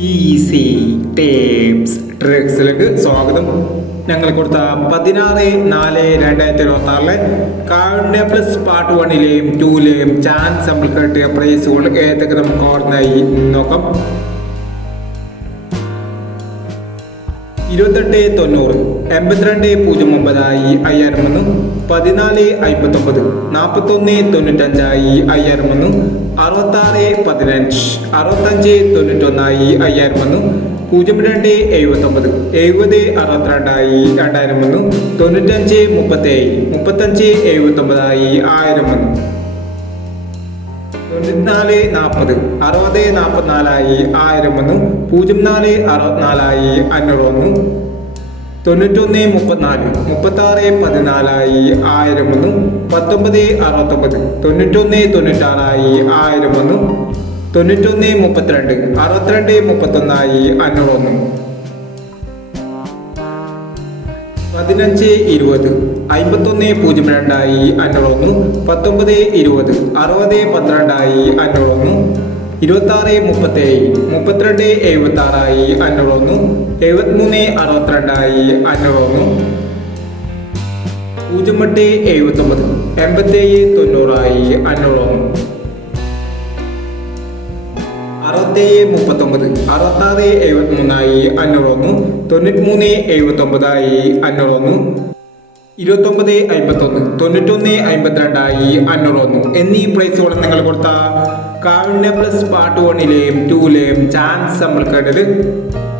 Easy tapes ട്രിക്സിലേക്ക് സ്വാഗതം. ഞങ്ങൾ കൊടുത്ത 16/4/2026 കാരുണ്യ പ്ലസ് പാർട്ട് 1ലെയും 2ലെയും ചാൻസ് നമ്മൾ കിട്ടിയ പ്രൈസുകൾ ഏതൊക്കെ നമുക്ക് ഓർമ്മയായി നോക്കാം. 2890, 8209 5000 വന്നു. 1459, 4195 5000 വന്നു. 6615, 6591 5000 വന്നു. 0279, 7062 2000 വന്നു. 9537, 3579 1000 വന്നു. 9440, 6044 1000 വന്നു. 0464 500 വന്നു. 9134, 3614 1000 വന്നു. 1969, 9196 1000 വന്നു. 9132, 6231 500 വന്നു. 1520, 5102 500 വന്നു. 1920, 6012 500 വന്നു. 2637, 3276 500 വന്നു. 7362 500 വന്നു. 0879, 8790 500 വന്നു. 6739, 6673 500 വന്നു. 9379 500 വന്നു. 2951, 9152 500 വന്നു എന്നീ പ്രൈസുകൾ നിങ്ങൾ കൊടുത്ത കാരുണ്യ പ്ലസ് പാർട്ട് 1ലെയും 2ലെയും ചാൻസ് നമ്മൾ കേട്ടത്.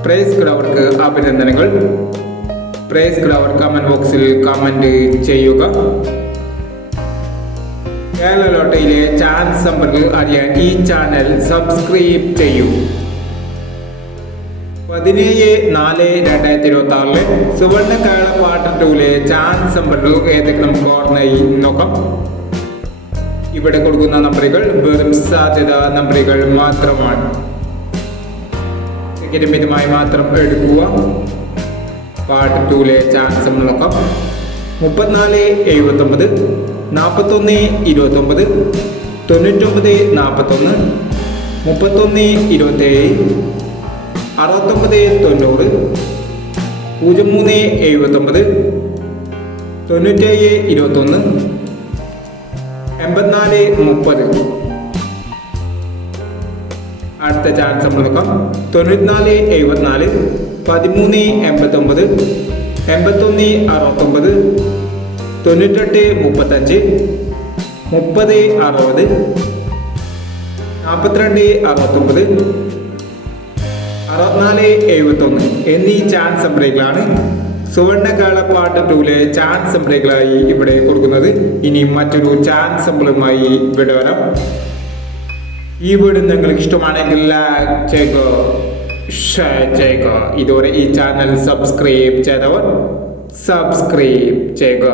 പ്രൈസ് കിടവർക്ക് അഭിനന്ദനങ്ങൾ. പ്രൈസ് കിടവർ കമന്റ് ബോക്സിൽ കമന്റ് ചെയ്യുക. കേരള ലോട്ടറിയിലെ ചാൻസ് നമ്പറുകൾ അറിയാൻ ഈ ചാനൽ സബ്സ്ക്രൈബ് ചെയ്യൂ. 17/4/2026 സുവർണ കേരള പാർട്ട് 2ലെ ചാൻസ് നമ്പറുകൾ ഏതൊക്കെ നമുക്ക് ഓർമ്മയായി നോക്കാം. ഇവിടെ കൊടുക്കുന്ന നമ്പറുകൾ വെറും സാധ്യത നമ്പറുകൾ മാത്രമാണ്. മിതമായി മാത്രം എടുക്കുക. പാർട്ട് 2ലെ ചാൻസ് നമ്മൾ നോക്കാം. 3479, 4129, 9941, 3127, 6990, 0379, 9721, 8430. അടുത്ത ചാൻസ് നമ്മൾ നോക്കാം. 9474, 1389, 8169, 9835, 3060, 4269, 6471 എന്നീ ചാൻസ് നമ്പറുകളാണ് സുവർണ കേരള പാർട്ട് 2ലെ ചാൻസ് നമ്പറുകളായി ഇവിടെ കൊടുക്കുന്നത്. ഇനി മറ്റൊരു ചാൻസ് നമ്പറുമായി ഇവിടെ വരാം. ഈ വീഡിയോ നിങ്ങൾക്ക് ഇഷ്ടമാണെങ്കിൽ ലൈക്ക് ചെയ്യുക, ഷെയർ ചെയ്യുക. ഇതുവരെ ഈ ചാനൽ സബ്സ്ക്രൈബ് ചെയ്തവർ സബ്സ്ക്രൈബ് ചെയ്യുക.